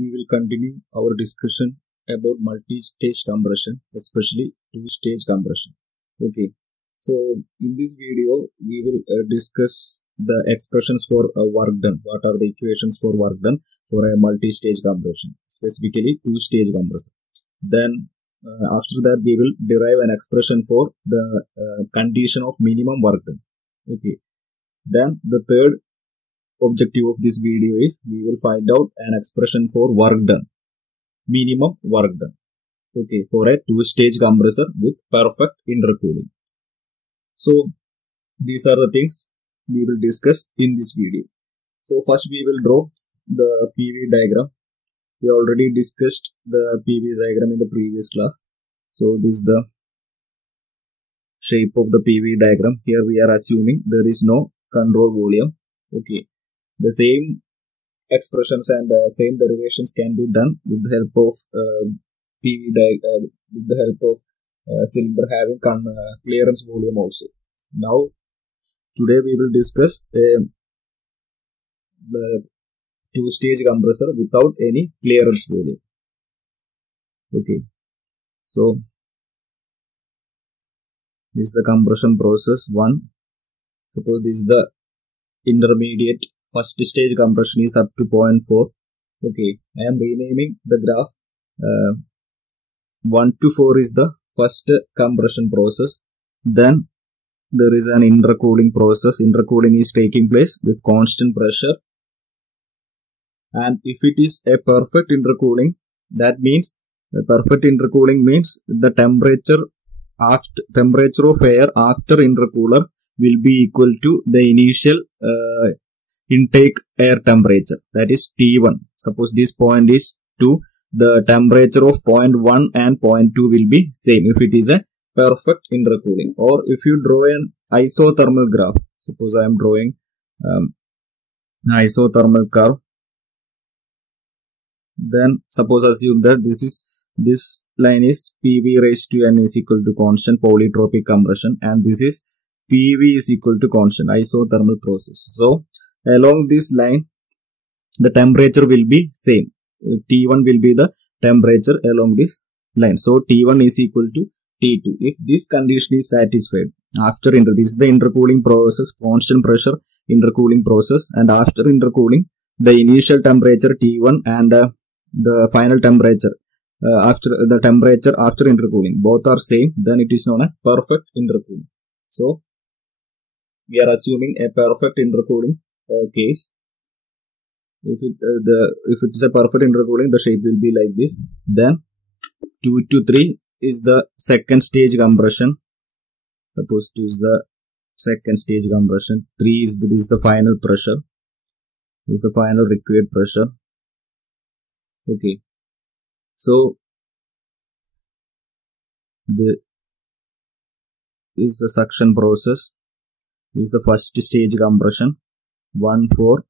we will continue our discussion about multi-stage compression, especially two-stage compression. Okay, so in this video we will discuss the expressions for work done. What are the equations for work done for a multi-stage compression, specifically two-stage compression. Then after that we will derive an expression for the condition of minimum work done. Okay, then the third objective of this video is we will find out an expression for work done, minimum work done, okay, for a two-stage compressor with perfect intercooling. So these are the things we will discuss in this video. So first we will draw the PV diagram. We already discussed the PV diagram in the previous class. So this is the shape of the PV diagram. Here we are assuming there is no control volume. Okay, the same expressions and same derivations can be done with the help of with the help of cylinder having clearance volume also. Now today we will discuss the two-stage compressor without any clearance volume. Okay, so this is the compression process 1. Suppose this is the intermediate first stage compression is up to 0.4. Okay, I am renaming the graph. 1 to 4 is the first compression process. Then there is an intercooling process. Intercooling is taking place with constant pressure. And if it is a perfect intercooling, that means the perfect intercooling means the temperature of air after intercooler will be equal to the initial intake air temperature, that is T1. Suppose this point is 2, the temperature of point 1 and point 2 will be same if it is a perfect intercooling. Or if you draw an isothermal graph, suppose I am drawing isothermal curve, then suppose assume that this line is PV raised to n is equal to constant polytropic compression, and this is PV is equal to constant isothermal process. So along this line the temperature will be same. T1 will be the temperature along this line. So T1 is equal to T2. If this condition is satisfied, after this is the intercooling process, constant pressure intercooling process, and after intercooling the initial temperature T1 and the final temperature after intercooling both are same, then it is known as perfect intercooling. So we are assuming a perfect intercooling case. If it is a perfect intercooling, the shape will be like this. Then 2 to 3 is the second stage compression. Suppose 2 is the second stage compression. 3 is this is the final pressure. This is the final required pressure. Okay. So this is the suction process. This is the first stage compression 1, 4.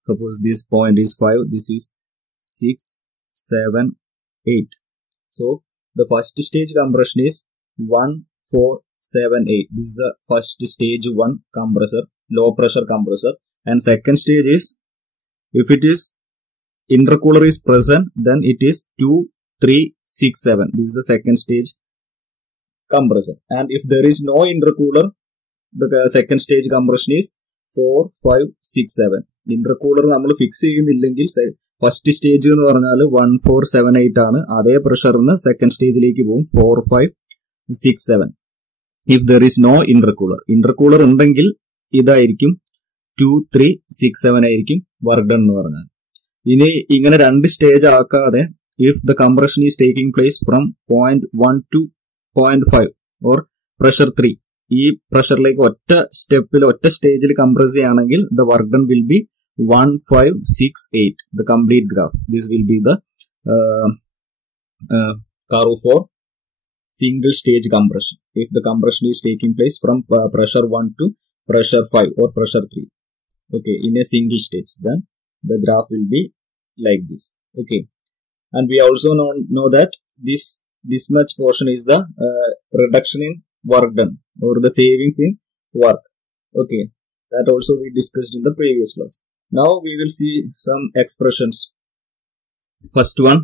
Suppose this point is 5, this is 6, 7, 8. So the first stage compression is 1, 4, 7, 8. This is the first stage 1 compressor, low pressure compressor. And second stage is, if it is intercooler is present, then it is 2, 3, 6, 7. This is the second stage compressor. And if there is no intercooler, the second stage compression is 4, 5, 6, 7. Intercooler നമ്മൾ fix ചെയ്യുന്നില്ലെങ്കിൽ first stage എന്ന് പറഞ്ഞാൽ 1, 4, 7, 8 ആണ്. അതേ പ്രഷറിന് second സ്റ്റേജിലേക്ക് പോകും 4, 5, 6, 7. If there is no intercooler ഉണ്ടെങ്കിൽ ഇതായിരിക്കും 2, 3, 6, 7 ആയിരിക്കും വർക്ക് ഡൺ എന്ന് പറഞ്ഞാൽ. ഇനി ഇങ്ങനെ രണ്ട് സ്റ്റേജ് ആക്കാതെ if the compression is taking place from 0.1 to 0.5 or pressure 3, ഈ പ്രഷറിലേക്ക് ഒറ്റ സ്റ്റേജിൽ കംപ്രസ് ചെയ്യുകയാണെങ്കിൽ the work done will be 1, 5, 6, 8, the complete graph. This will be the curve for single stage compression. If the compression is taking place from pressure 1 to pressure 5 or pressure 3, okay, in a single stage, then the graph will be like this. Okay, and we also know that this much portion is the reduction in work done or the savings in work. Okay, that also we discussed in the previous class. Now we will see some expressions First one,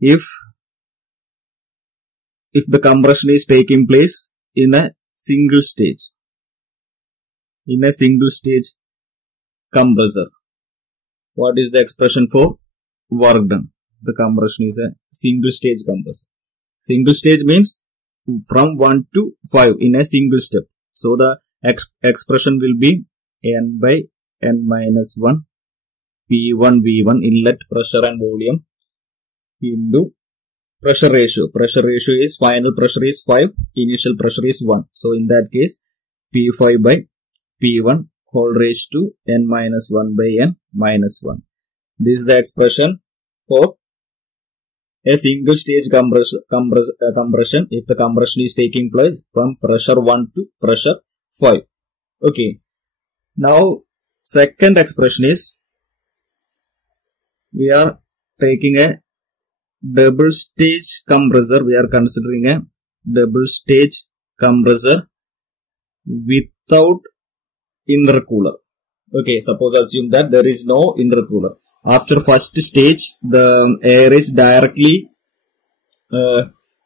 if the compression is taking place in a single stage, compressor, what is the expression for work done? The compression is a single stage compressor. Single stage means from 1 to 5 in a single step. So the expression will be N by N minus 1 P1 V1 inlet pressure and volume into pressure ratio. Pressure ratio is final pressure is 5, initial pressure is 1. So in that case, P5 by P1 whole raised to N minus 1 by N minus 1. This is the expression for a single stage compression if the compression is taking place from pressure 1 to pressure 5. Okay. Now, second expression is we are taking a double stage compressor. We are considering a double stage compressor without intercooler. Okay, suppose assume that there is no intercooler. After first stage, the air is directly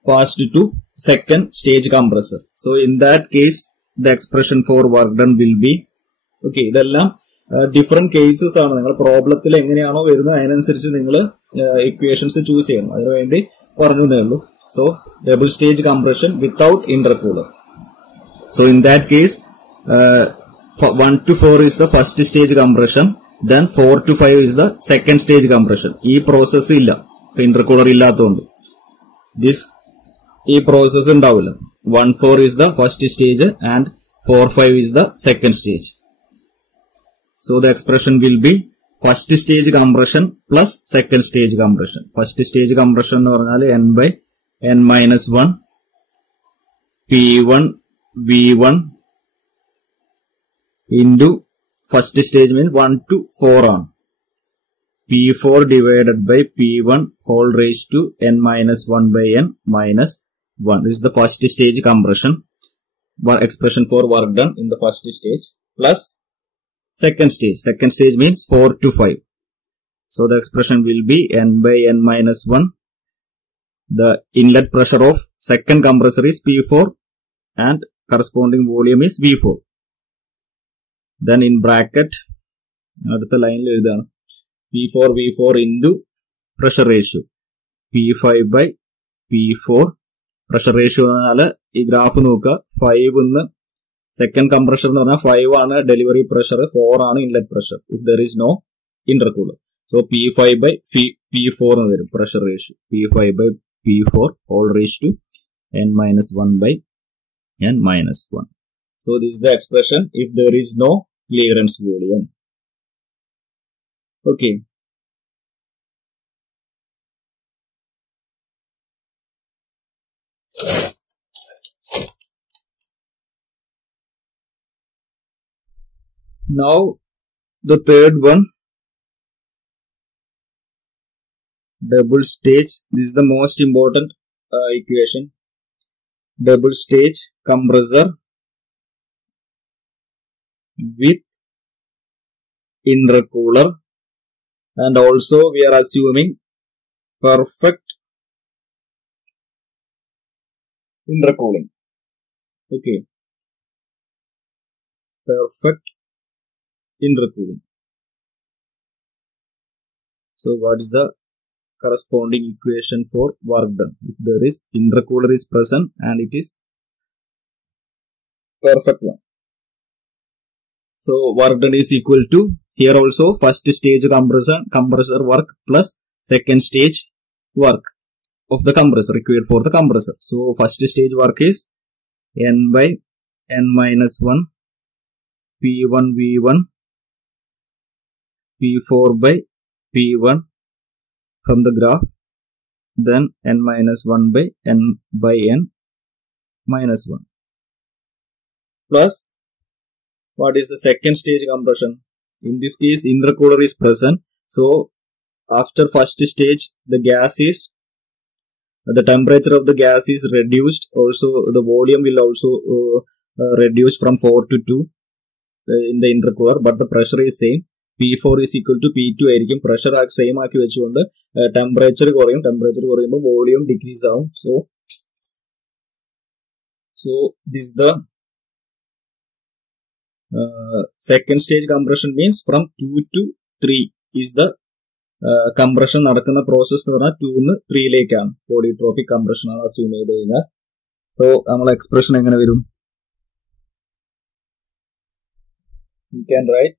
passed to second stage compressor. So in that case, the expression for work done will be, okay, ഇതെല്ലാം different cases ആണ്. നിങ്ങൾ പ്രോബ്ലത്തിൽ എങ്ങനെയാണോ വരുന്നത് അതിനനുസരിച്ച് നിങ്ങൾ equations choose ചെയ്യണം. അതിനുവേണ്ടി പറഞ്ഞതേ ഉള്ളൂ. So double stage compression without intercooler. So in that case, 1 to 4 is the first stage compression. Then 4 to 5 is the second stage compression. ഈ പ്രോസസ് ഇല്ല, ഇന്റർകൂളർ ഇല്ലാത്തതുകൊണ്ട് ഈ പ്രോസസ് ഉണ്ടാവില്ല. 1-4 is the first stage and 4-5 is the second stage. So the expression will be first stage compression plus second stage compression. First stage compression എന്ന് പറഞ്ഞാൽ n by n minus 1 P1 V1 into first stage means 1 to 4 on P4 divided by P1 whole raised to n minus 1 by n minus 1. This is the first stage compression. Expression for work done in the first stage plus second stage. Second stage means 4 to 5. So the expression will be n by n minus 1. The inlet pressure of second compressor is P4 and corresponding volume is V4. Then in bracket, അടുത്ത ലൈനിൽ എഴുതാണ് P4 V4 into pressure ratio. P5 by P4 pressure ratio എന്നാൽ ഈ graph നോക്കുക. 5 എന്ന് second compressor എന്ന് പറഞ്ഞാൽ 5 ആണ് delivery pressure, 4 ആണ് inlet pressure if there is no intercooler. So P5 by P4 എന്ന് വരും pressure ratio. P5 by P4 all raised to n minus 1 by n minus 1. So this is the expression if there is no clearance volume. Okay. Now the third one, double stage. This is the most important equation. Double stage compressor with intercooler, and also we are assuming perfect intercooling. Okay, perfect intercooling. So what is the corresponding equation for work done? If there is intercooler is present and it is perfect one. So work done is equal to, here also first stage compressor work plus second stage work of the compressor required for the compressor. So first stage work is n by n minus 1 P1 V1 P4 by P1 from the graph, then n minus 1 by n minus 1 plus what is the second stage compression? In this case intercooler is present, so after first stage the temperature of the gas is reduced, also the volume will also reduce from 4 to 2 in the intercooler, but the pressure is same. P4 is equal to P2 ആയിരിക്കും. Pressure same ആക്കി വെച്ചുകൊണ്ട് temperature കുറയും. Temperature കുറയുമ്പോൾ volume decrease ആവും. So this is the second stage compression means from 2 to 3 is the compression നടക്കുന്ന process എന്ന് പറഞ്ഞാൽ 2 നിന്ന് 3ലേക്കാണ്. പോളിട്രോപിക് കംപ്രഷൻ ആണ് അസ്യൂം ചെയ്ത് കഴിഞ്ഞാൽ. സോ നമ്മളെ എക്സ്പ്രഷൻ എങ്ങനെ വരും? You can write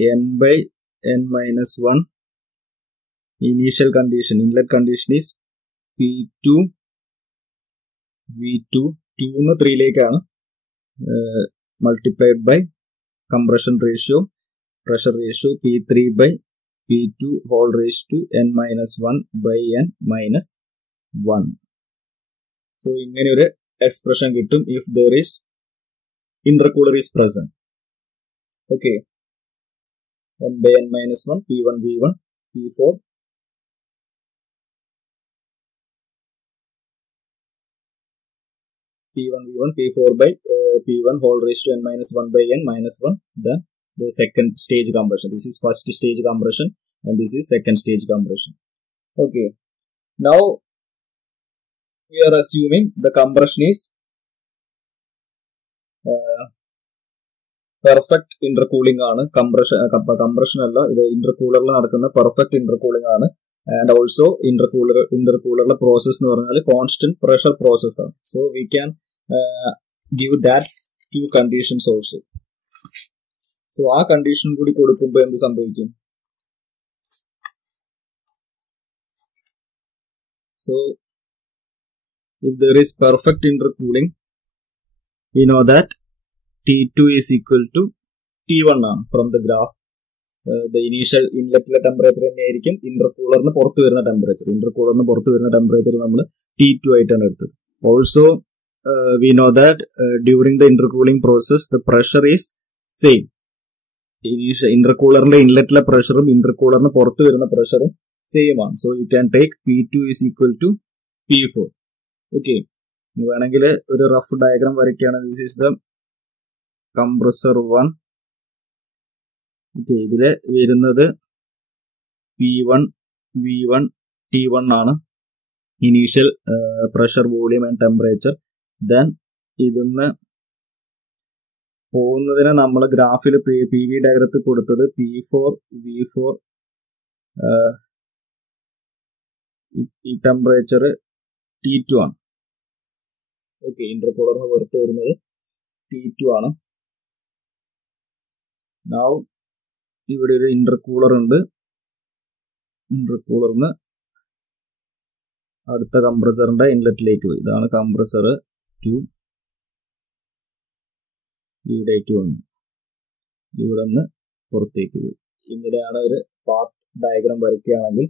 n by n minus 1 initial condition, inlet condition is P2 V2 2 നിന്ന് 3ലേക്കാണ് multiplied by compression ratio, pressure ratio P3 by P2 whole raised to n minus 1 by n minus 1. So ഇങ്ങനെ ഒരു expression കിട്ടും if there is intercooler is present. Okay, n by n minus 1 P1 V1 P4 P1 V1 P4 by P1 whole raised to n minus 1 by n minus 1. Then the second stage compression. This is first stage compression and this is second stage compression. Okay, now we are assuming the compression is perfect intercooling ആണ്. Compression അല്ല, ഇത് ഇന്റർകൂളറിൽ നടക്കുന്ന perfect intercooling ആണ്. And also ഇന്റർകൂളറിലെ process എന്ന് പറഞ്ഞാൽ constant pressure process ആണ്. So we can give that to conditions also. So ആ condition കൂടി കൊടുക്കുമ്പോൾ എന്ത് സംഭവിക്കും? So if there is perfect intercooling, we know that T2 is equal to T1 ആണ് from the graph. The initial inletലെ temperature തന്നെയായിരിക്കും ഇന്റർകൂളറിന് പുറത്ത് വരുന്ന ടെമ്പറേച്ചർ. ഇന്റർകൂളറിന് പുറത്ത് വരുന്ന ടെമ്പറേച്ചർ നമ്മൾ T2 ആയിട്ടാണ് എടുത്തത്. Also we know that during the intercooling process the pressure is same. ഇന്റർകൂളറിന്റെ ഇൻലെറ്റിലെ പ്രഷറും ഇന്റർകൂളറിന് പുറത്ത് വരുന്ന പ്രഷറും സെയിം ആണ്. So you can take P2 is equal to P4. Okay, വേണമെങ്കിൽ ഒരു റഫ് ഡയഗ്രാം വരയ്ക്കുകയാണ്. This is the compressor 1. Okay, ഇതില് വരുന്നത് P1 V1 T1 ആണ് initial pressure, volume and temperature. Then ഇതിന്ന് പോകുന്നതിന് നമ്മൾ ഗ്രാഫിൽ പി വി ഡയഗ്രത്തിൽ കൊടുത്തത് P4 V4 ഈ ടെമ്പറേച്ചർ T2 ആണ്. ഓക്കെ, ഇന്റർകൂളറിന് പുറത്ത് വരുന്നത് T2 ആണ്. നൗ ഇവിടെ ഒരു ഇന്റർകൂളർ ഉണ്ട്. ഇന്റർകൂളറിന് അടുത്ത കംപ്രസറിന്റെ ഇൻലെറ്റിലേക്ക് പോയി. ഇതാണ് കംപ്രസർ 2. ഇവിടേക്ക് വന്നു, ഇവിടെ നിന്ന് പുറത്തേക്ക് പോയി. ഇങ്ങനെയാണ് ഒരു പാത്ത് ഡയഗ്രാം വരയ്ക്കുകയാണെങ്കിൽ.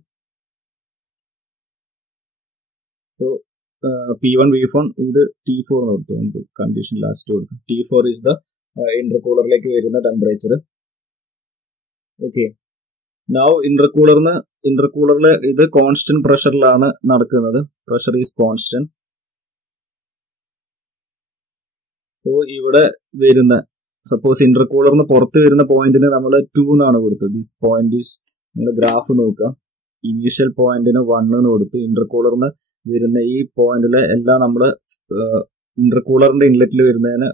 സോ P1 V1 ഇത് T4 എന്ന് കൊടുത്തു, കണ്ടീഷൻ ലാസ്റ്റ് കൊടുക്കും. T4 ഇസ് ദ ഇന്റർകൂളറിലേക്ക് വരുന്ന ടെമ്പറേച്ചർ. ഓക്കെ, നൗ ഇന്റർകൂളറിൽ ഇത് കോൺസ്റ്റന്റ് പ്രഷറിലാണ് നടക്കുന്നത്. Pressure is constant. സോ ഇവിടെ വരുന്ന സപ്പോസ് ഇന്റർകൂളറിന് പുറത്ത് വരുന്ന പോയിന്റിന് നമ്മൾ 2 എന്നാണ് കൊടുത്തത്. ദിസ് പോയിന്റ് ഈസ്, നിങ്ങൾ ഗ്രാഫ് നോക്കുക, ഇനീഷ്യൽ പോയിന്റിന് 1 എന്ന് കൊടുത്തു. ഇന്റർകൂളറിന് വരുന്ന ഈ പോയിന്റിലെ എല്ലാം നമ്മൾ ഇന്റർകൂളറിന്റെ ഇൻലെറ്റിൽ വരുന്നതിന്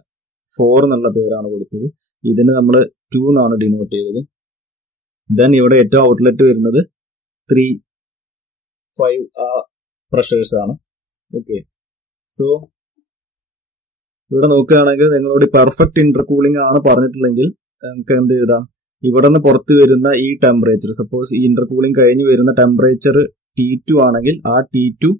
4 എന്നുള്ള പേരാണ് കൊടുത്തത്. ഇതിന് നമ്മൾ 2 എന്നാണ് ഡിനോട്ട് ചെയ്തത്. ദെൻ ഇവിടെ ഏറ്റവും ഔട്ട്ലെറ്റ് വരുന്നത് 3, 5 ആ പ്രഷേഴ്സ് ആണ്. ഓക്കെ, സോ ഇവിടെ നോക്കുകയാണെങ്കിൽ നിങ്ങളോട് പെർഫെക്റ്റ് ഇന്റർകൂളിംഗ് ആണ് പറഞ്ഞിട്ടില്ലെങ്കിൽ നമുക്ക് എന്ത് എഴുതാം? ഇവിടെ നിന്ന് പുറത്ത് വരുന്ന ഈ ടെമ്പറേച്ചർ, സപ്പോസ് ഈ ഇന്റർകൂളിംഗ് കഴിഞ്ഞ് വരുന്ന ടെമ്പറേച്ചർ T2 ആണെങ്കിൽ ആ T2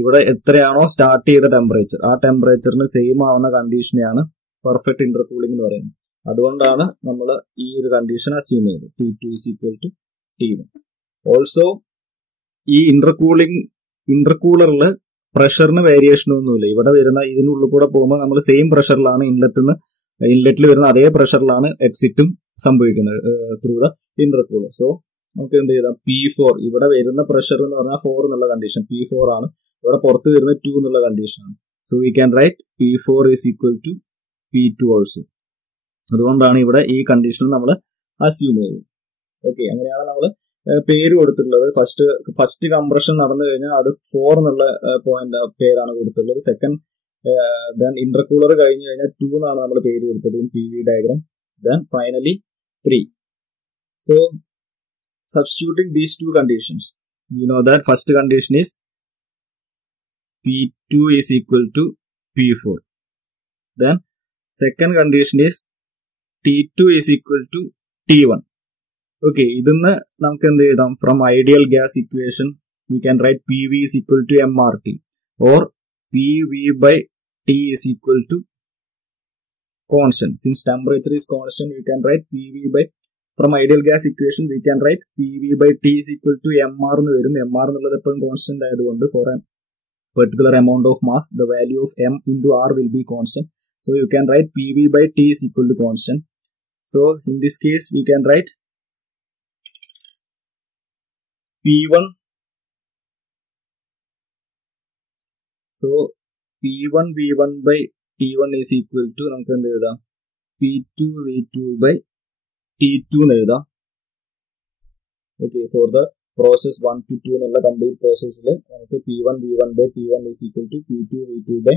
ഇവിടെ എത്രയാണോ സ്റ്റാർട്ട് ചെയ്ത ടെമ്പറേച്ചർ ആ ടെമ്പറേച്ചറിന് സെയിം ആവുന്ന കണ്ടീഷനെയാണ് പെർഫെക്റ്റ് ഇന്റർകൂളിംഗ് എന്ന് പറയുന്നത്. അതുകൊണ്ടാണ് നമ്മൾ ഈ ഒരു കണ്ടീഷൻ അസ്യൂം ചെയ്തത്, T2 is equal to T1. Also ഈ ഇന്റർകൂളറിൽ പ്രഷറിന് വേരിയേഷൻ ഒന്നുമില്ല. ഇവിടെ വരുന്ന ഇതിനുള്ളിൽ കൂടെ പോകുമ്പോൾ നമ്മൾ സെയിം പ്രഷറിലാണ് ഇൻലെറ്റിൽ വരുന്ന അതേ പ്രഷറിലാണ് എക്സിറ്റും സംഭവിക്കുന്നത് ത്രൂ ദ ഇന്റർകൂളർ. സോ നമുക്ക് എന്ത് ചെയ്താം? P4 ഇവിടെ വരുന്ന പ്രഷർ എന്ന് പറഞ്ഞാൽ 4 എന്നുള്ള കണ്ടീഷൻ P4 ആണ്. ഇവിടെ പുറത്ത് വരുന്ന 2 എന്നുള്ള കണ്ടീഷനാണ്. So we can write P4 is equal to P2 also. അതുകൊണ്ടാണ് ഇവിടെ ഈ കണ്ടീഷൻ നമ്മൾ അസ്യൂം ചെയ്തത്. ഓക്കെ, അങ്ങനെയാണ് നമ്മൾ പേര് കൊടുത്തിട്ടുള്ളത്. ഫസ്റ്റ് കംപ്രഷൻ നടന്നു കഴിഞ്ഞാൽ അത് 4 എന്നുള്ള പോയിന്റ് പേരാണ് കൊടുത്തിട്ടുള്ളത്. സെക്കൻഡ് ദെൻ ഇന്റർകൂളർ കഴിഞ്ഞു കഴിഞ്ഞാൽ 2 എന്നാണ് നമ്മൾ പേര് കൊടുത്തത് in PV diagram. Then finally 3. So substituting these two conditions, we know that first condition is P2 is equal to P4. Then second condition is T2 is equal to T1. Okay, idunna namukku endu edam from ideal gas equation we can write PV is equal to MRT or PV by T is equal to constant. Since temperature is constant, we can write PV by, from ideal gas equation we can write PV by T is equal to MR എന്ന് വരും. MR എന്നുള്ളത് എപ്പോഴും constant ആയതുകൊണ്ട് for a particular amount of mass the value of M into R will be constant. So you can write PV by T is equal to constant. So in this case we can write P1. So P1 V1 by T1 is equal to നമുക്ക് എന്ത് എഴുതാം, P2 V2 by T2 എന്ന് എഴുതാം. Okay, for the process 1 to 2 എന്നുള്ള complete പ്രോസസ്സിൽ നമുക്ക് P1 V1 by T1 is equal to P2 V2 by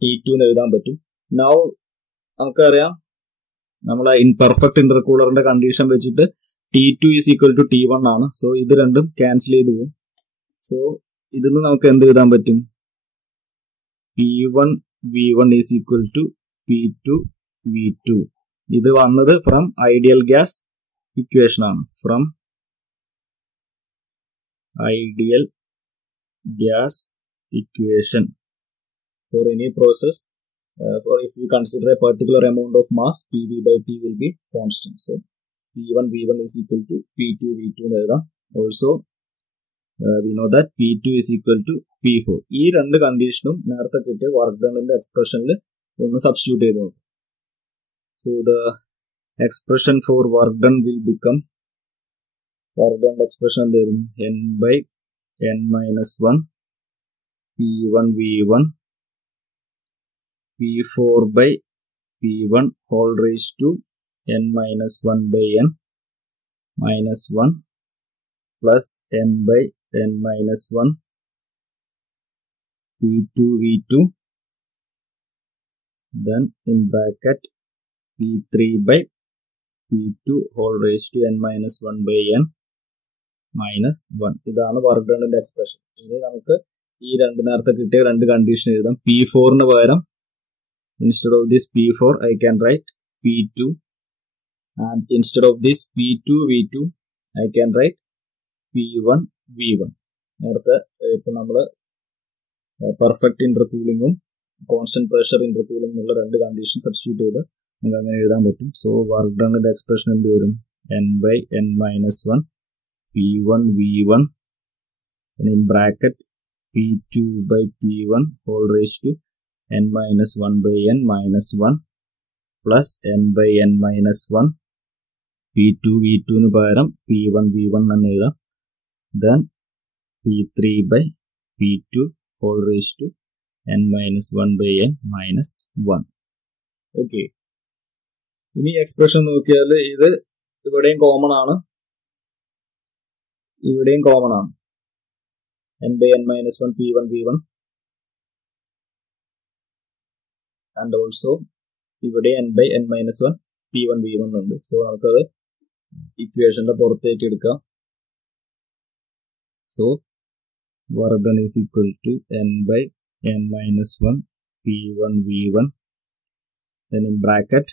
T2 എന്ന് എഴുതാൻ പറ്റും. നൗ നമുക്കറിയാം നമ്മളെ പെർഫെക്റ്റ് ഇന്റർകൂളറിന്റെ കണ്ടീഷൻ വെച്ചിട്ട് T2 is equal to T1 ആണ്. സോ ഇത് രണ്ടും ക്യാൻസൽ ചെയ്ത് പോകും. സോ ഇതിന്ന് നമുക്ക് എന്ത് എഴുതാൻ പറ്റും, P1 V1 is equal to P2 V2. ഇത് വന്നത് ഫ്രം ഐഡിയൽ ഗ്യാസ് ഇക്വേഷൻ ആണ്. From ideal gas equation for any process or if we consider a particular amount of mass, PV by T will be constant. So P1 V1 is equal to P2 V2 എന്ന് എഴുതാം. Also we know that P2 is equal to P4. ഈ രണ്ട് കണ്ടീഷനും നേരത്തെ കിട്ടിയ work ഡണിന്റെ എക്സ്പ്രഷനിൽ ഒന്ന് substitute ചെയ്ത് നോക്കും. So the expression for work done will become, work done expression എന്തായിരുന്നു, N by N minus 1 P1 V1 P4 by P1 whole raised to N minus 1 by N minus 1 plus N by N minus 1 P2 V2 then in bracket P3 by P2 whole raised to N minus 1 by N minus 1. ഇതാണ് work ഡണിന്റെ expression. ഇനി നമുക്ക് ഈ രണ്ട് നേരത്തെ കിട്ടിയ രണ്ട് condition എഴുതാം. P4 ന് പകരം instead of this P4 I can write P2 and instead of this P2 V2 I can write P1 V1. നേരത്തെ ഇപ്പൊ നമ്മള് പെർഫെക്റ്റ് ഇന്റർകൂളിങ്ങും കോൺസ്റ്റന്റ് പ്രഷർ ഇന്റർകൂളിംഗ് എന്നുള്ള രണ്ട് കണ്ടീഷൻ സബ്സ്റ്റിറ്റ്യൂട്ട് ചെയ്ത് നമുക്ക് അങ്ങനെ എഴുതാൻ പറ്റും. സോ വർക്ക് ഡണിന്റെ എക്സ്പ്രഷൻ എന്ത് വരും, N by N minus 1 P1 V1 and in bracket P2 by P1 whole raised to N minus 1 by N minus 1 plus N by N minus 1 P2 V2 ന് പകരം P1 V1 എന്ന് എഴുതാം. Then P3 by P2 whole raised to N minus 1 by N minus 1. Okay. ഇനി expression നോക്കിയാൽ ഇത് ഇവിടെയും common ആണ്, ഇവിടെയും കോമൺ ആണ്. N by N minus 1 P1 V1 and also ഇവിടെ N by N minus 1 P1 V1 ഉണ്ട്. സോ നമുക്കത് ഇക്വേഷന്റെ പുറത്തേക്ക് എടുക്കാം. So work done is equal to N by N minus 1 P1 V1 then in bracket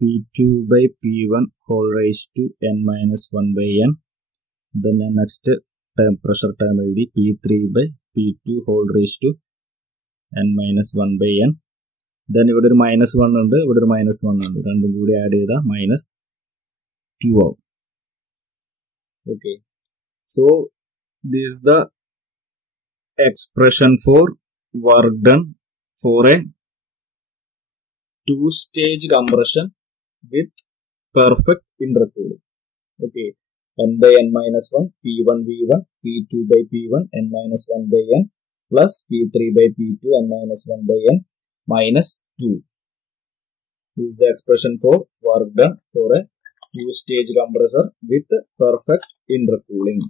P2 by P1 whole raised to N minus 1 by N then next term pressure term എഴുതി P3 by P2 whole raised to N minus 1 by N then ഇവിടെ ഒരു minus 1 ഉണ്ട്, ഇവിടെ ഒരു minus 1 ഉണ്ട്, രണ്ടും കൂടി add ചെയ്താൽ മൈനസ് 2 ആവും. Okay, so this is the expression for work done for a two-stage compression with perfect intercooling. Okay, n by n minus 1, p1 v1, p2 by p1, n minus 1 by n, plus p3 by p2, n minus 1 by n minus 2. This is the expression for work done for a two-stage compressor with perfect intercooling.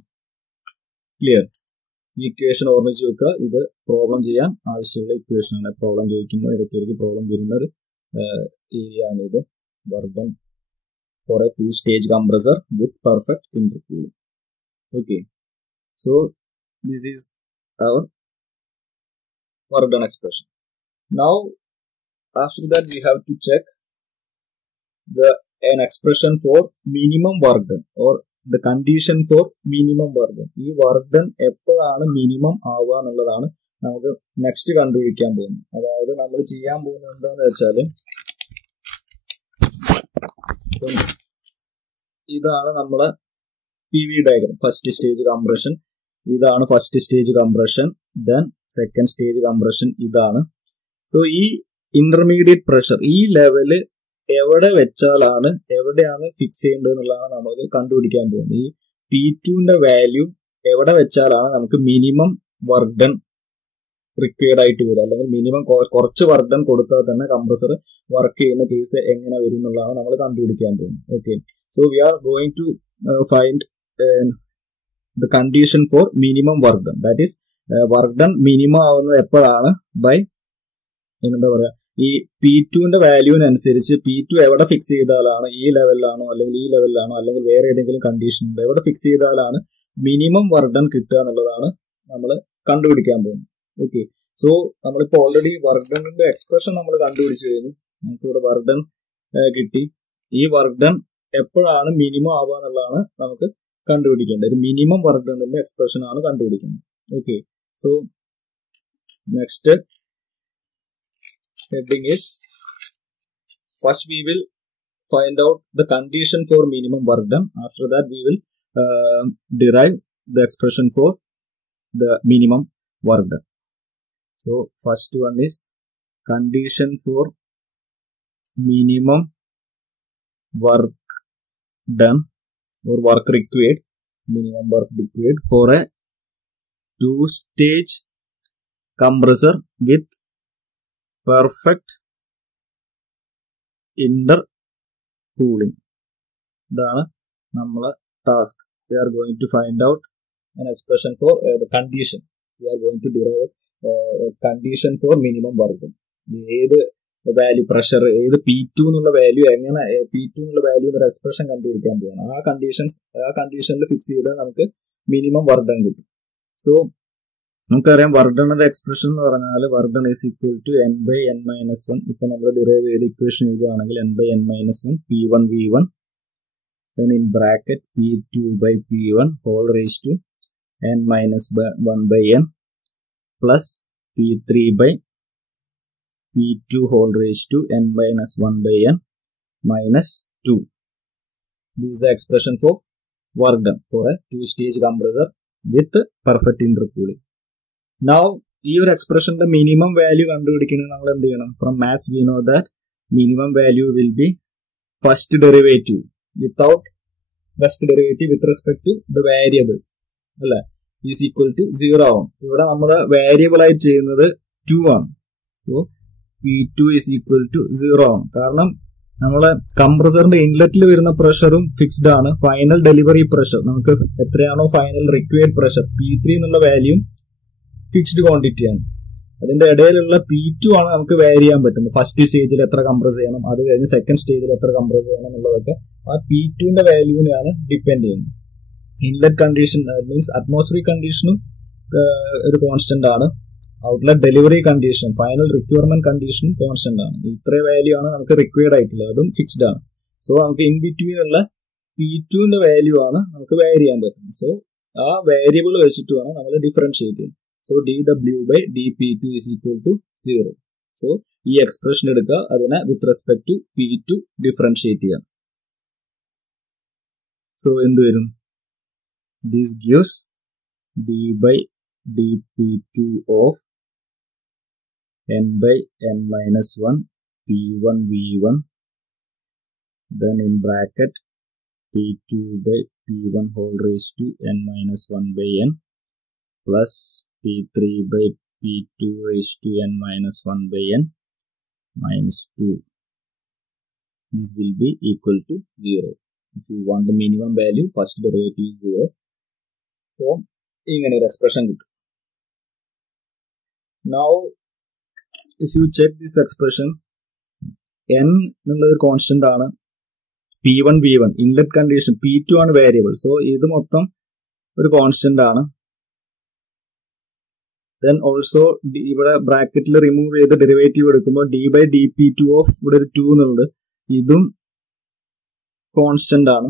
Clear? Equation ഓർമ്മിച്ച് വെക്കുക. ഇത് problem ചെയ്യാൻ ആവശ്യമുള്ള equation ആണ്. Problem ചോദിക്കുമ്പോൾ ഇടയ്ക്കിടയ്ക്ക് problem വരുന്ന ഒരു ഏരിയ ആണ് ഇത്. Work done for a two-stage compressor with perfect intercooling. Okay, so this is our work done expression. Now after that we have to check an expression for minimum work done or the condition for minimum work done. ഈ work done എപ്പോഴാണ് minimum ആവുക എന്നുള്ളതാണ് നമുക്ക് next കണ്ടുപിടിക്കാൻ പോകുന്നത്. അതായത് നമ്മൾ ചെയ്യാൻ പോകുന്നത് എന്താണെന്ന് വെച്ചാൽ ഇതാണ് നമ്മളെ PV diagram. First stage compression ഇതാണ്, first stage compression, then second stage compression ഇതാണ്. സോ ഈ ഇന്റർമീഡിയറ്റ് പ്രഷർ ഈ ലെവല് എവിടെ വെച്ചാലാണ്, എവിടെയാണ് ഫിക്സ് ചെയ്യേണ്ടത് എന്നുള്ളതാണ് നമുക്ക് കണ്ടുപിടിക്കാൻ പോകുന്നത്. ഈ P2ന്റെ വാല്യൂ എവിടെ വെച്ചാലാണ് നമുക്ക് മിനിമം വർക്ക് ഡൺ റിക്വയർഡ് ആയിട്ട് വരിക, അല്ലെങ്കിൽ മിനിമം കുറച്ച് വർക്ക് ഡൺ കൊടുത്താൽ തന്നെ കംപ്രസർ വർക്ക് ചെയ്യുന്ന കേസ് എങ്ങനെ വരും എന്നുള്ളതാണ് നമ്മൾ കണ്ടുപിടിക്കാൻ പോകുന്നത്. Okay, so we are going to find the condition for minimum work done. That is work done minimum ആവുന്നത് എപ്പോഴാണ് ബൈ എന്താ പറയാ, ഈ P2ന്റെ വാല്യൂവിനനുസരിച്ച് P2 എവിടെ ഫിക്സ് ചെയ്താലാണ്, ഈ ലെവലിലാണോ അല്ലെങ്കിൽ ഈ ലെവലിലാണോ അല്ലെങ്കിൽ വേറെ ഏതെങ്കിലും കണ്ടീഷൻ ഉണ്ടോ, എവിടെ ഫിക്സ് ചെയ്താലാണ് മിനിമം വർക്ക് ഡൺ കിട്ടുക എന്നുള്ളതാണ് നമ്മൾ കണ്ടുപിടിക്കാൻ പോകുന്നത്. ഓക്കെ, സോ നമ്മളിപ്പോൾ ഓൾറെഡി വർക്ക് ഡണിന്റെ എക്സ്പ്രഷൻ നമ്മൾ കണ്ടുപിടിച്ചു കഴിഞ്ഞു. നമുക്കിവിടെ വർക്ക് ഡൺ കിട്ടി. ഈ വർക്ക് ഡൺ എപ്പോഴാണ് മിനിമം ആവുക എന്നുള്ളതാണ് നമുക്ക് കണ്ടുപിടിക്കേണ്ടത്. ഒരു മിനിമം വർക്ക് ഡണിന്റെ എക്സ്പ്രഷൻ ആണ് കണ്ടുപിടിക്കുന്നത്. Okay, so next heading is, first we will find out the condition for minimum work done. After that we will derive the expression for the minimum work done. So first one is condition for minimum work done or work required, minimum work required for a two-stage compressor with perfect intercooling. ഇതാണ് നമ്മളെ task. We are going to find out an expression for the condition. We are going to derive a condition for minimum work done. ഏത് value pressure, ഏത് P2 എന്നുള്ള value, എങ്ങനെ P2 എന്നുള്ള value എന്നൊരു expression കണ്ടുപിടിക്കാൻ പോകണം. ആ കണ്ടീഷനിൽ ഫിക്സ് ചെയ്താൽ നമുക്ക് മിനിമം വർക്ക് ഡൺ കിട്ടും. സോ നമുക്കറിയാം വർക്ക് ഡണിന്റെ എക്സ്പ്രഷൻ എന്ന് പറഞ്ഞാൽ work done is equal to n by n minus 1. ഇപ്പൊ നമ്മൾ ഡിറൈവ് ചെയ്ത ഇക്വേഷൻ എഴുതുകയാണെങ്കിൽ n by n minus 1 P1 V1, then in bracket P2 by P1 whole raised to n minus 1 by n plus P3 by P2 whole raised to n minus 1 by n minus 2. This is the expression for work done for a two-stage compressor with perfect intercooling. Now ഈ ഒരു എക്സ്പ്രഷന്റെ minimum value കണ്ടുപിടിക്കുന്നത് നമ്മൾ എന്ത് ചെയ്യണം? From maths we know that minimum value will be first derivative without first derivative with respect to the variable അല്ലെ is equal to 0 ആവും. ഇവിടെ നമ്മുടെ വേരിയബിൾ ആയിട്ട് ചെയ്യുന്നത് 2 ആണ്. So P2 is equal to 0 ആണ്. കാരണം നമ്മളെ കംപ്രസറിന്റെ ഇൻലെറ്റിൽ വരുന്ന പ്രഷറും ഫിക്സ്ഡ് ആണ്. ഫൈനൽ ഡെലിവറി പ്രഷർ നമുക്ക് എത്രയാണോ ഫൈനൽ റിക്വയർഡ് പ്രഷർ P3 എന്നുള്ള വാല്യൂ ഫിക്സ്ഡ് ക്വാണ്ടിറ്റി ആണ്. അതിന്റെ ഇടയിലുള്ള P2 ആണ് നമുക്ക് വേരി ചെയ്യാൻ പറ്റുന്നത്. ഫസ്റ്റ് സ്റ്റേജിൽ എത്ര കംപ്രസ് ചെയ്യണം, അത് കഴിഞ്ഞ് സെക്കൻഡ് സ്റ്റേജിൽ എത്ര കംപ്രസ് ചെയ്യണം എന്നുള്ളതൊക്കെ ആ P2ന്റെ വാല്യൂവിനെയാണ് ഡിപ്പെൻഡ് ചെയ്യുന്നത്. ഇൻലെറ്റ് കണ്ടീഷൻ മീൻസ് അറ്റ്മോസ്ഫിയറിക് കണ്ടീഷനും ഒരു കോൺസ്റ്റന്റ് ആണ്. Outlet delivery condition, final requirement കണ്ടീഷനും കോൺസ്റ്റന്റ് ആണ്. ഇത്ര വാല്യൂ ആണ് നമുക്ക് റിക്വയർഡ് ആയിട്ടുള്ളത്, അതും ഫിക്സ്ഡ് ആണ്. സോ നമുക്ക് ഇൻ ബിറ്റ്വീൻ ഉള്ള P2ന്റെ വാല്യൂ ആണ് നമുക്ക് വേരി ചെയ്യാൻ പറ്റുന്നത്. സോ ആ വേരിയബിൾ വെച്ചിട്ട് വേണം നമ്മൾ ഡിഫറൻഷിയേറ്റ് ചെയ്യാൻ. So dW by dP2 is equal to 0. So ഈ എക്സ്പ്രഷൻ എടുക്കുക, അതിനെ with respect to P2 differentiate ചെയ്യാം. സോ എന്ത് വരും? This gives d by dP2 of n by n minus 1 P1 V1, then in bracket P2 by P1 whole raised to n minus 1 by n plus P3 by P2 raised to n minus 1 by n minus 2. This will be equal to 0. If you want the minimum value, first derivative is 0. So, ഇങ്ങനെ ഒരു expression കിട്ടും. Now, if you check this expression, n എന്നുള്ളത് constant ആണ്. P1, V1, inlet condition, P2 ആണ് variable. So ഇത് മൊത്തം ഒരു constant ആണ്. Then also ഇവിടെ ബ്രാക്കറ്റിൽ റിമൂവ് ചെയ്ത് ഡെറിവേറ്റീവ് എടുക്കുമ്പോൾ d by dp2 ഓഫ് ഇവിടെ ഒരു 2 എന്നുള്ളത് ഇതും കോൺസ്റ്റന്റ് ആണ്.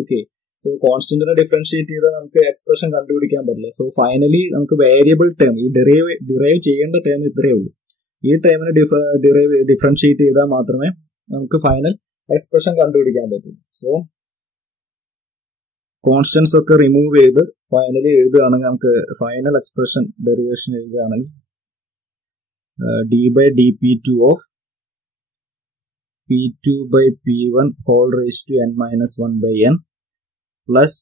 ഓക്കെ, സോ കോൺസ്റ്റന്റിനെ ഡിഫറൻഷിയേറ്റ് ചെയ്താൽ നമുക്ക് എക്സ്പ്രഷൻ കണ്ടുപിടിക്കാൻ പറ്റില്ല. സോ ഫൈനലി നമുക്ക് വേരിയബിൾ ടേം, ഈ ഡിറൈവ് ചെയ്യേണ്ട ടേം ഇത്രയേ ഉള്ളൂ. ഈ ടേമിനെ ഡിഫറൻഷിയേറ്റ് ചെയ്താൽ മാത്രമേ നമുക്ക് ഫൈനൽ എക്സ്പ്രഷൻ കണ്ടുപിടിക്കാൻ പറ്റും. സോ കോൺസ്റ്റൻസ് ഒക്കെ റിമൂവ് ചെയ്ത് ഫൈനലി എഴുതുകയാണെങ്കിൽ നമുക്ക് ഫൈനൽ എക്സ്പ്രഷൻ ഡെറിവേഷൻ എഴുതുകയാണെങ്കിൽ d by dp2 of P2 by P1 whole raised to n minus 1 by n plus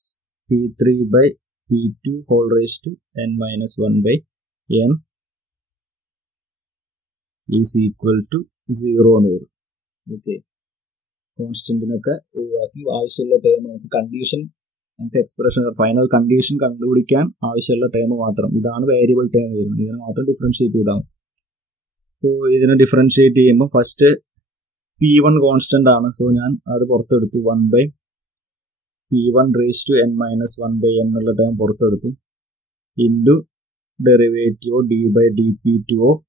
P3 by P2 whole raised to n minus 1 by n is equal to 0 എന്ന് വരും. Okay, കോൺസ്റ്റന്റിനൊക്കെ ഒഴിവാക്കി ആവശ്യമുള്ള term നമുക്ക് condition, നമുക്ക് expression final condition കണ്ടുപിടിക്കാൻ ആവശ്യമുള്ള term മാത്രം, ഇതാണ് വേരിയബിൾ ടേം വരുന്നത്, ഇതിനെ മാത്രം ഡിഫറൻഷിയേറ്റ് ചെയ്താൽ മതി. സോ ഇതിനെ ഡിഫറൻഷിയേറ്റ് ചെയ്യുമ്പോൾ ഫസ്റ്റ് P1 കോൺസ്റ്റന്റ് ആണ്. സോ ഞാൻ അത് പുറത്തെടുത്തു. 1 by P1 raised to n minus 1 by n എന്നുള്ള ടേം പുറത്തെടുത്തു. Into derivative d by dp2 of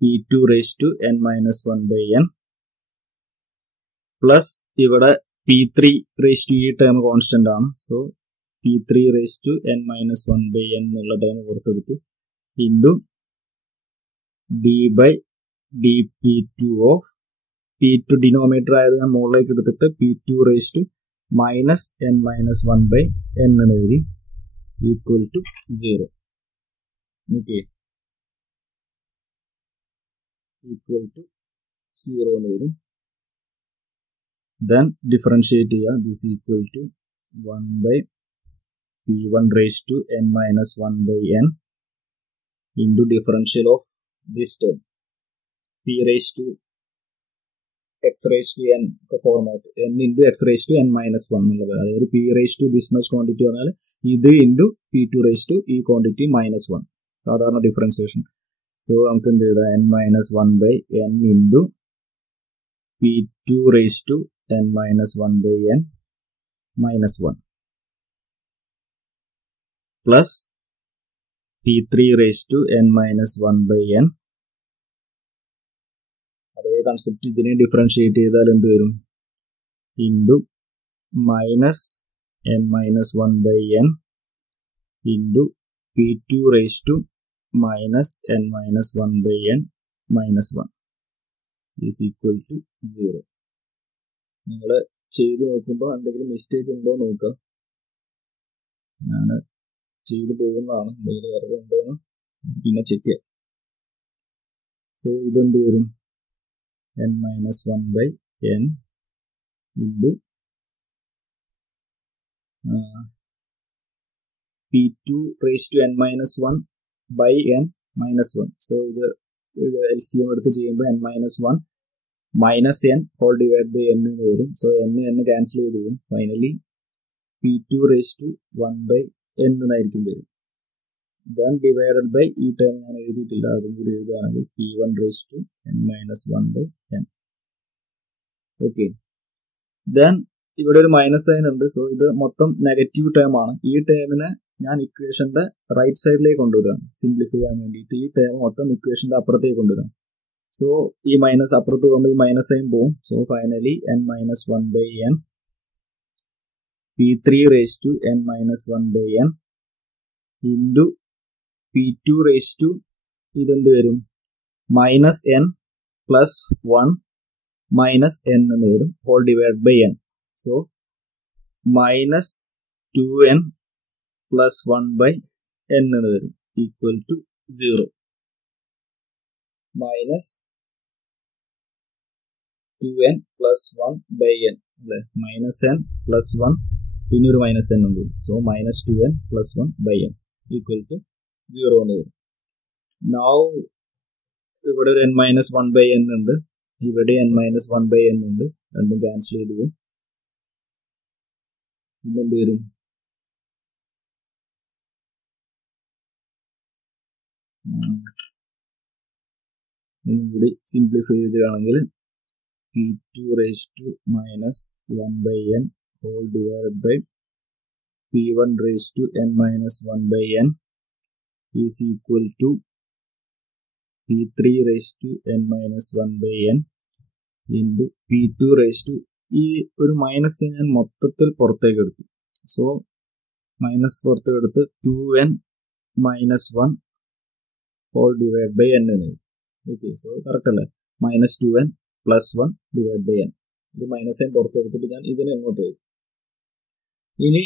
P2 raised to n minus 1 by n plus ഇവിടെ P3 raised to ഈ term constant ആണ്. So P3 raised to n minus 1 by n എന്നുള്ള term പുറത്തെടുത്തു. Into d by dp2 of P2 denominator ആയത് ഞാൻ മുകളിലേക്ക് എടുത്തിട്ട് P2 raised to minus n minus 1 by n എന്ന് എഴുതി, equal to 0. Okay, equal to 0 എന്ന് വരും. Then differentiate ചെയ്യുക. This equal to 1 by P1 raised to n minus 1 by n into differential of this term P raised to x raised to n format, n into x raised to n minus 1 എന്നുള്ളത്. അതായത് P raised to this much quantity പറഞ്ഞാൽ ഇത് into P2 raised to ഈ quantity minus 1, സാധാരണ differentiation. So നമുക്ക് എന്ത് ചെയ്താൽ n minus 1 by n into P2 raised to n minus 1 by n minus 1 plus P3 raised to n minus 1 by n. അതേ concept ഇതിനെ differentiate ചെയ്താൽ എന്ത് വരും? Into minus n minus 1 by n into P2 raised to minus n minus 1 by n minus 1 is equal to 0. നിങ്ങൾ ചെയ്ത് നോക്കുമ്പോൾ എന്തെങ്കിലും mistake ഉണ്ടോ നോക്കുക. ഞാൻ ചെയ്തു പോകുന്നതാണ്, എന്തെങ്കിലും എറർ ഉണ്ടോയെന്ന് പിന്നെ ചെക്ക് ചെയ്യാം. സോ ഇതെന്ത് വരും? n minus 1 by n into P2 raised to n minus 1 by n minus 1. So ഇത് LCM എടുത്ത് ചെയ്യുമ്പോൾ n minus 1 minus n whole divided by n എന്ന് വരും. സോ n ക്യാൻസൽ ചെയ്ത് വരും. Finally P2 raised to 1 by n എന്നായിരിക്കും വരും. Then divided by ഈ ടേം ഞാൻ എഴുതിയിട്ടില്ല, അതും കൂടി എഴുതുകയാണെങ്കിൽ P1 raised to n minus 1 by n. Okay, then ഇവിടെ ഒരു മൈനസ് സൈൻ ഉണ്ട്. സോ ഇത് മൊത്തം നെഗറ്റീവ് ടേം ആണ്. ഈ ടേമിനെ ഞാൻ ഇക്വേഷന്റെ റൈറ്റ് സൈഡിലേക്ക് കൊണ്ടുവരാം സിംപ്ലിഫൈ ചെയ്യാൻ വേണ്ടിയിട്ട്. ഈ ടേം മൊത്തം ഇക്വേഷന്റെ അപ്പുറത്തേക്ക് കൊണ്ടുവരാം. സോ ഈ മൈനസ് അപ്പുറത്ത് പോകുമ്പോൾ ഈ മൈനസ് സൈൻ പോവും. So finally n minus 1 by n P3 raised to n minus 1 by n into P2 raised to ഇതെന്ത് വരും? Minus n plus 1 minus n എന്ന് വരും, whole divide by n. So minus 2n plus 1 by n എന്ന് വരും, equal to 0. Minus 2n plus 1 by n. Minus n plus 1 പിന്നെ ഒരു minus n കൂടി. So minus 2n plus 1 by n equal to 0 എന്ന് വരും. Now ഇവിടെ ഒരു n minus 1 by n ഉണ്ട്, ഇവിടെ n minus 1 by n ഉണ്ട്, രണ്ടും ക്യാൻസൽ ചെയ്ത് പോകും. ഇതെന്ത് വരും? ഒന്നും കൂടി simplify ചെയ്തിട്ടാണെങ്കിൽ p2 raised to minus 1 by n whole divided by p1 raised to n minus 1 by n is equal to p3 raised to n minus 1 by n into p2 raised to ഈ ഒരു minus ഞാൻ മൊത്തത്തിൽ പുറത്തേക്ക് എടുത്തു. So minus പുറത്തേക്ക് എടുത്ത് 2n minus 1 whole divided by n എന്ന്. Okay, so correct അല്ലേ? minus 2n plus 1 divided by n. ഇത് മൈനസ് n പുറത്തെടുത്തിട്ട് ഞാൻ ഇതിനെ എങ്ങോട്ട് എഴുതും. ഇനി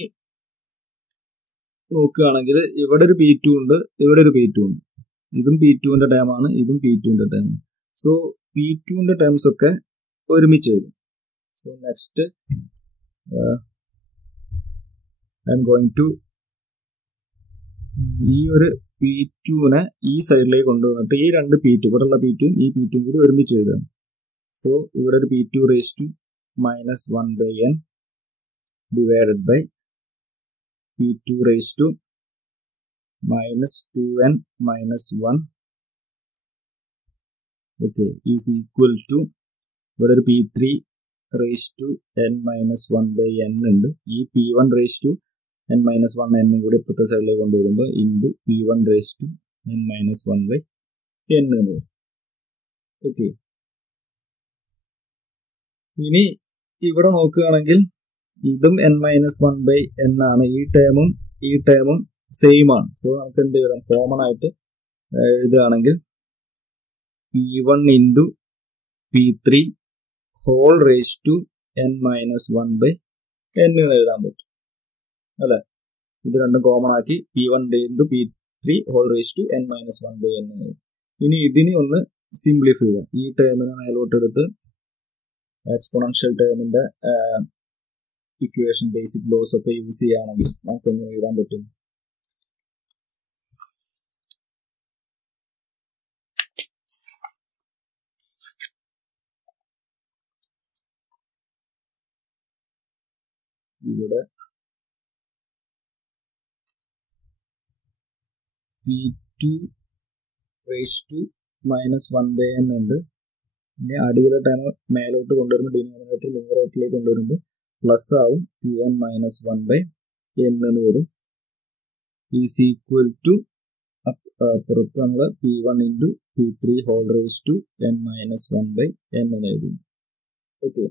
നോക്കുകയാണെങ്കിൽ ഇവിടെ ഒരു p2 ഉണ്ട്, ഇവിടെ ഒരു p2 ഉണ്ട്. ഇതും p2ന്റെ ടേം ആണ്, ഇതും p2ന്റെ ടേം ആണ്. സോ p2ന്റെ ടേംസ് ഒക്കെ ഒരുമിച്ച് എഴുതും. So next I'm going to ഈ ഒരു p2നെ ഈ സൈഡിലേക്ക് കൊണ്ടുവന്നിട്ട് ഈ രണ്ട് p2 ഇവിടെയുള്ള p2 ഈ p2 കൂടി ഒരുമിച്ച് എഴുതാം. സോ ഇവിടെ ഒരു p2 raised to minus 1 by n divided by p2 raised to minus 2n minus 1 okay is equal to ഇവിടെ ഒരു p3 raised to n minus 1 by n ഉണ്ട്. ഈ p1 raised to n minus 1 n കൂടി ഇപ്പോഴത്തെ സൈഡിലേക്ക് കൊണ്ടുവരുമ്പോൾ into p1 raised to n minus 1 by n എന്ന് വരും. ഓക്കെ, ഇനി ഇവിടെ നോക്കുകയാണെങ്കിൽ ഇതും n മൈനസ് 1 ബൈ n ആണ്. ഈ ടേമും സെയിം ആണ്. സോ നമുക്ക് എന്ത് ചെയ്യാം? കോമൺ ആയിട്ട് എഴുതുകയാണെങ്കിൽ p1 into p3 whole raise to n minus 1 by n എന്ന് എഴുതാൻ പറ്റും അല്ലെ? ഇത് രണ്ടും കോമൺ ആക്കി p1 into p3 whole raise to n minus 1 by n എന്ന് എഴുതും. ഇനി ഇതിനെ ഒന്ന് സിംപ്ലിഫൈ ചെയ്യാം. ഈ ടേമിനെ മേലോട്ടെടുത്ത് എക്സ്പോണൻഷ്യൽ ടേമിന്റെ ഇക്വേഷൻ ബേസിക് ലോസ് ഒക്കെ യൂസ് ചെയ്യുകയാണെങ്കിൽ നമുക്ക് എങ്ങനെ എഴുതാൻ പറ്റും? ഇവിടെ p2 raised to minus 1 by n ഉണ്ട്. ഇനി അടിയിലെ ടൈം മേലോട്ട് കൊണ്ടുവരുമ്പോൾ ഡിനോമിനേറ്റർ ന്യൂമറേറ്ററിലേക്ക് കൊണ്ടുവരുമ്പോൾ പ്ലസ് ആവും 2n മൈനസ് 1 ബൈ n എന്ന് വരും. ഈസ് ഈക്വൽ ടു പുറത്ത് നമ്മൾ p1 into p3 whole raise to n minus 1 by n എന്ന് എഴുതും. ഓക്കെ,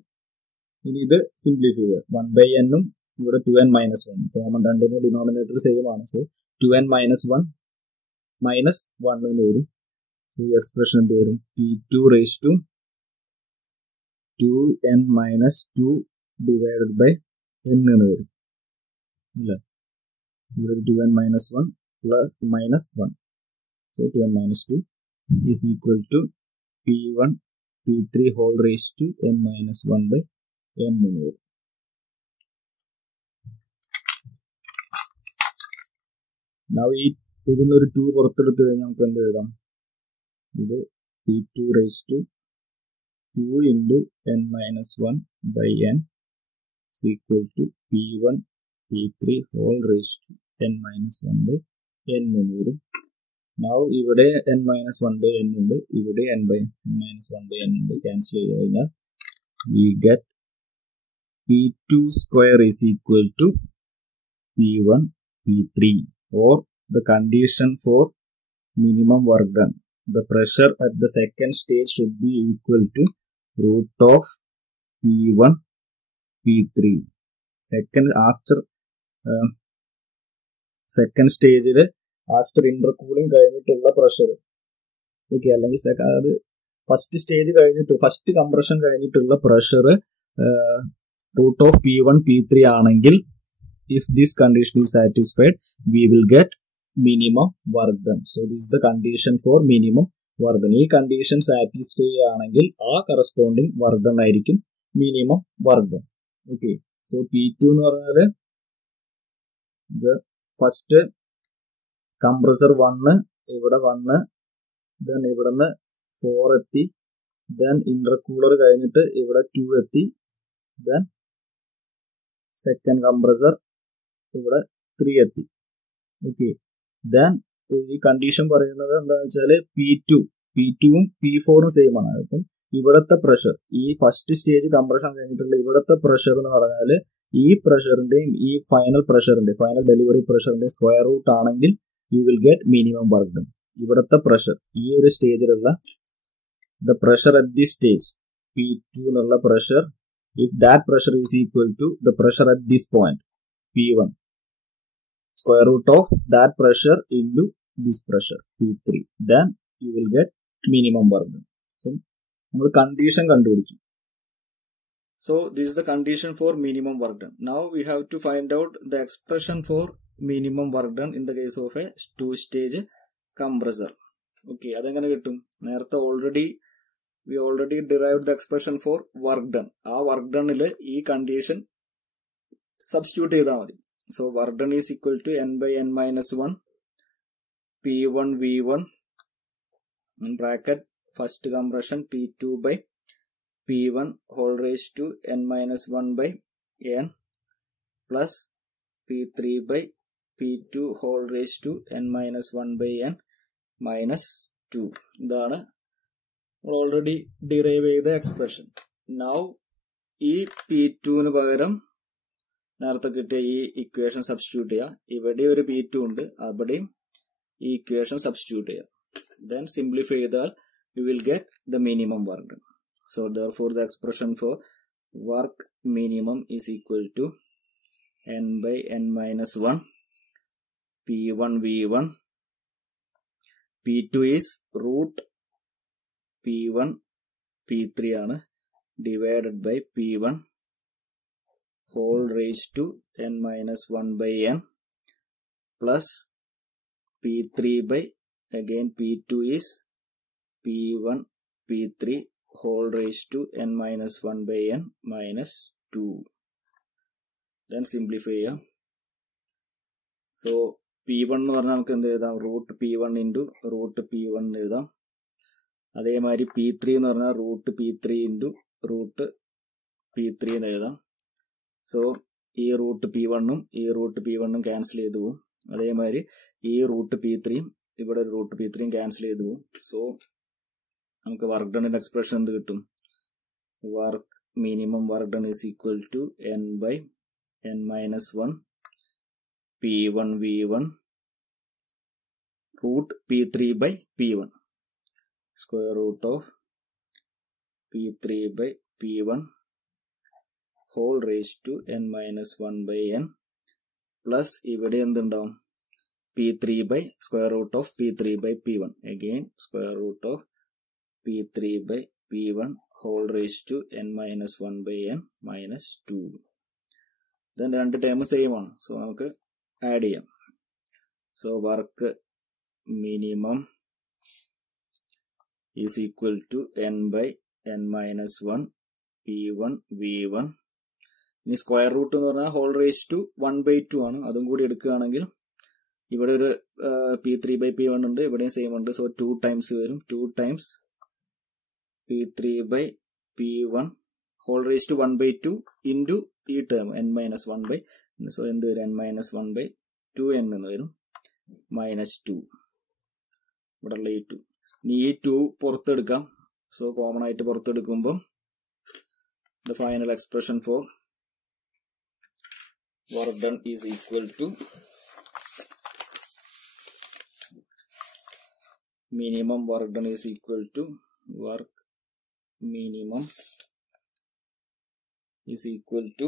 ഇനി ഇത് സിംപ്ലിഫൈ ചെയ്യുക. 1 ബൈ എന്നും ഇവിടെ 2n മൈനസ് 1 കോമൺ, രണ്ടിന്റെ ഡിനോമിനേറ്റർ സെയിം ആണ്. സോ 2n മൈനസ് 1 മൈനസ് 1 എന്ന് വരും. സോ ഈ എക്സ്പ്രഷൻ എന്ത് വരും? p2 raise to 2n minus 2 divided by n എന്ന് വരും അല്ലേ? ഇവിടെ 2n minus 1 plus minus 1. So 2n minus 2 is equal to p1 p3 whole raise to n minus 1 by n എന്ന് വരും. Now ഈ ഇതിന്നൊരു 2 പുറത്തെടുത്ത് കഴിഞ്ഞാൽ നമുക്ക് എന്ത് എഴുതാം? ഇത് p2 raised to 2 into n minus 1 by n is equal to p1 p3 whole raised to n minus 1 by n എന്ന് വരും. Now ഇവിടെ n minus 1 by n ഉണ്ട്, ഇവിടെ n minus 1 by n ഉണ്ട്. ക്യാൻസൽ ചെയ്ത് കഴിഞ്ഞാൽ we get p2 square is equal to p1 p3 or the condition for minimum work done. The pressure at the second stage should be equal to root of P1 P3. Second stage after intercooling കഴിഞ്ഞിട്ടുള്ള pressure. Okay, അല്ലെങ്കിൽ അത് first stage കഴിഞ്ഞിട്ട് first compression കഴിഞ്ഞിട്ടുള്ള pressure root of P1 P3 ആണെങ്കിൽ if this condition is satisfied we will get minimum work done. So this is the condition for minimum work done. ഈ condition satisfy ആണെങ്കിൽ ആ corresponding work done ആയിരിക്കും minimum work done. Okay, so P2 എന്ന് പറഞ്ഞാൽ ഇത് first compressor 1 ഇവിടെ 1, then ഇവിടുന്ന് 4 എത്തി, ദെൻ ഇന്റർകൂളർ കഴിഞ്ഞിട്ട് ഇവിടെ 2 എത്തി, ദെൻ സെക്കൻഡ് കംപ്രസർ ഇവിടെ 3 എത്തി. ഓക്കെ, ദെൻ ഈ കണ്ടീഷൻ പറയുന്നത് എന്താണെന്ന് വെച്ചാൽ P2ഉം P4ഉം സെയിം ആണ്. അപ്പം ഇവിടുത്തെ പ്രഷർ, ഈ ഫസ്റ്റ് സ്റ്റേജ് കംപ്രഷൻ കഴിഞ്ഞിട്ടുള്ള ഇവിടുത്തെ പ്രഷർ എന്ന് പറഞ്ഞാൽ ഈ പ്രഷറിന്റെയും ഈ ഫൈനൽ ഡെലിവറി പ്രഷറിന്റെയും സ്ക്വയർ റൂട്ട് ആണെങ്കിൽ you will get minimum work done. ഇവിടുത്തെ പ്രഷർ, ഈ ഒരു സ്റ്റേജിലുള്ള the pressure at this stage P2 എന്നുള്ള pressure, if that pressure is equal to the pressure at this point P1, square root of that pressure into this pressure P3, then you will get minimum work done. So നമ്മൾ condition കണ്ടുപിടിച്ചു. So this is the condition for minimum work done. Now we have to find out the expression for minimum work done in the case of a two-stage compressor. Okay, അതെങ്ങനെ കിട്ടും? നേരത്തെ we already derived the expression for work done. ആ work done ഈ condition substitute ചെയ്താൽ മതി. So work done is equal to n by n minus 1 P1 V1 in bracket first compression P2 by P1 whole raised to n minus 1 by n plus P3 by P2 whole raised to n minus 1 by n minus 2. ഇതാണ് already derive ചെയ്ത expression. Now ഈ P2 പകരം നേരത്തെ കിട്ടിയ ഈ equation substitute ചെയ്യുക. ഇവിടെ ഒരു P2 ഉണ്ട്, അവിടെയും ഈ ഇക്വേഷൻ സബ്സ്റ്റിറ്റ്യൂട്ട് ചെയ്യുക. ദെൻ സിംപ്ലിഫൈ ചെയ്താൽ U will get the minimum work done. So therefore the expression for work minimum is equal to n by n minus 1 P1 V1, P2 is root P1 P3 ആണ്, divided by P1 whole raised to n minus 1 by n plus P3 by again P2 is P1 P3 whole raised to n minus 1 by n minus 2. Then simplify ചെയ്യാം. So P1 എന്ന് പറഞ്ഞാൽ നമുക്ക് എന്ത് എഴുതാം? Root P1 into root P1 എഴുതാം. അതേമാതിരി P3 എന്ന് പറഞ്ഞാൽ root P3 into root P3 എന്ന് എഴുതാം. സോ ഈ റൂട്ട് P1ഉം ഈ റൂട്ട് P1ഉം ക്യാൻസൽ ചെയ്തു പോകും. അതേമാതിരി ഈ റൂട്ട് P3യും ഇവിടെ റൂട്ട് P3യും ക്യാൻസൽ ചെയ്തു പോകും. സോ നമുക്ക് വർക്ക് ഡണിന്റെ എക്സ്പ്രഷൻ എന്ത് കിട്ടും? Work minimum work done is equal to n by n minus 1 P1 V1 root P3 by P1 square root of P3 by P1 whole raised to n minus 1 by n plus ഇവിടെ എന്തുണ്ടാവും? P3 by square root of P3 by P1 again square root of P3 by P1 whole raised to n minus 1 by n minus 2. then രണ്ട് term same ആണ്. So നമുക്ക് add ചെയ്യാം. So work minimum is equal to n by n minus 1 P1 V1. ഇനി square root എന്ന് പറഞ്ഞാൽ whole raise to 1/2 ആണ്. അതും കൂടി എടുക്കുകയാണെങ്കിൽ ഇവിടെ ഒരു P3 by P1 ഉണ്ട്, ഇവിടെയും സെയിം ഉണ്ട്. സോ 2 ടൈംസ് വരും. 2 times P3 by P1 whole raise to 1/2 into ഈ term n minus 1 by, so എന്ത് വരും? n minus 1 by 2n എന്ന് വരും minus 2. ഇവിടെ ഉള്ള ഈ 2. ഇനി ഈ 2 പുറത്തെടുക്കാം. സോ കോമൺ ആയിട്ട് പുറത്തെടുക്കുമ്പോൾ the final expression for work done is equal to minimum work done is equal to work minimum is equal to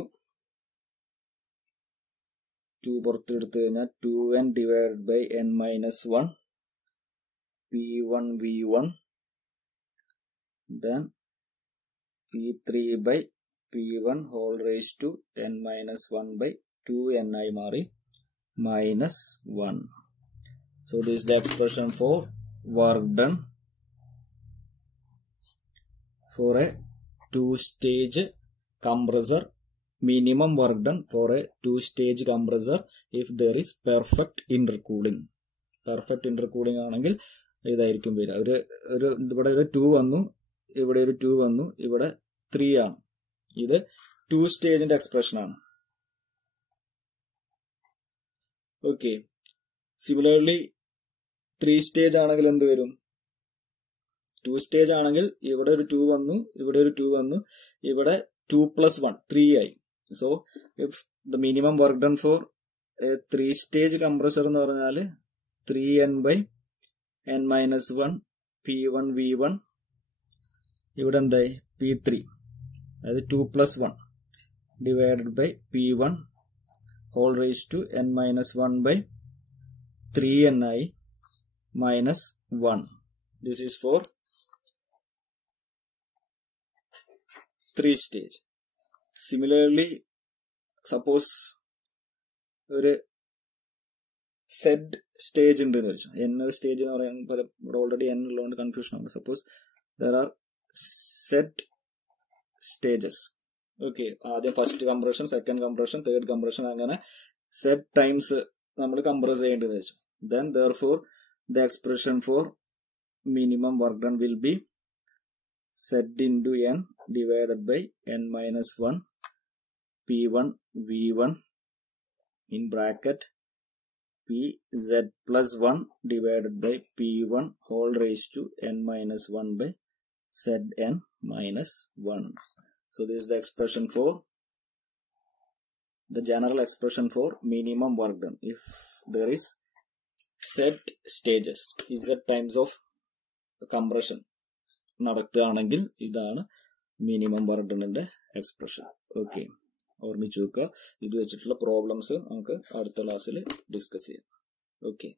2 പുറത്തെടുത്തു കഴിഞ്ഞാൽ 2n divided by n minus 1 P1 V1 then P3 by P1 whole raised to n minus 1 by 2n ആയി മാറി minus 1. So this is the expression for work done for a two-stage compressor, minimum work done for a two-stage compressor if there is perfect intercooling. Perfect intercooling ആണെങ്കിൽ ഇതായിരിക്കും വരിക. ഇവിടെ ഒരു 2 വന്നു, ഇവിടെ ഒരു 2 വന്നു, ഇവിടെ 3 ആണ്. ഇത് 2 സ്റ്റേജിന്റെ എക്സ്പ്രഷൻ ആണ്. ഓക്കെ. സിമിലർലി 3 സ്റ്റേജ് ആണെങ്കിൽ എന്ത് വരും? 2 സ്റ്റേജ് ആണെങ്കിൽ ഇവിടെ ഒരു 2 വന്നു, ഇവിടെ ഒരു 2 വന്നു, ഇവിടെ 2 + 1 3 ആയി. So if the minimum work done for A 3 stage compressor എന്ന് പറഞ്ഞാൽ 3n/n-1 P1 V1, ഇവിടെ എന്തായി? P3, അതായത് 2 + 1 divided by P1 whole raised to n-1/3ni minus 1. This is for 3 stage. Similarly, suppose ഒരു സെഡ് സ്റ്റേജ് ഉണ്ട് എന്ന് വെച്ചു. n സ്റ്റേജ് എന്ന് പറയുമ്പോൾ ഇവിടെ ഓൾറെഡി n ഉള്ളതുകൊണ്ട് കൺഫ്യൂഷൻ ആണ്. Suppose there are Z stages. Okay, ആദ്യം first compression, second compression, third compression, അങ്ങനെ സെറ്റ് ടൈംസ് നമ്മൾ കംപ്രസ് ചെയ്യേണ്ടത് വെച്ചു. Then therefore the expression for minimum work done will be Z into n divided by n-1 P1 V1 in bracket Pz plus 1 divided by P1 whole raised to n-1 by Zn minus 1. So this is the expression for the general expression for minimum work done if there is set stages, Z times of compression നടത്തുകയാണെങ്കിൽ ഇതാണ് minimum work ഡണിന്റെ expression. Okay, ഓർമ്മിച്ചു വെക്കുക. ഇത് വെച്ചിട്ടുള്ള problems നമുക്ക് അടുത്ത ക്ലാസ്സിൽ discuss ചെയ്യാം. ഓക്കെ.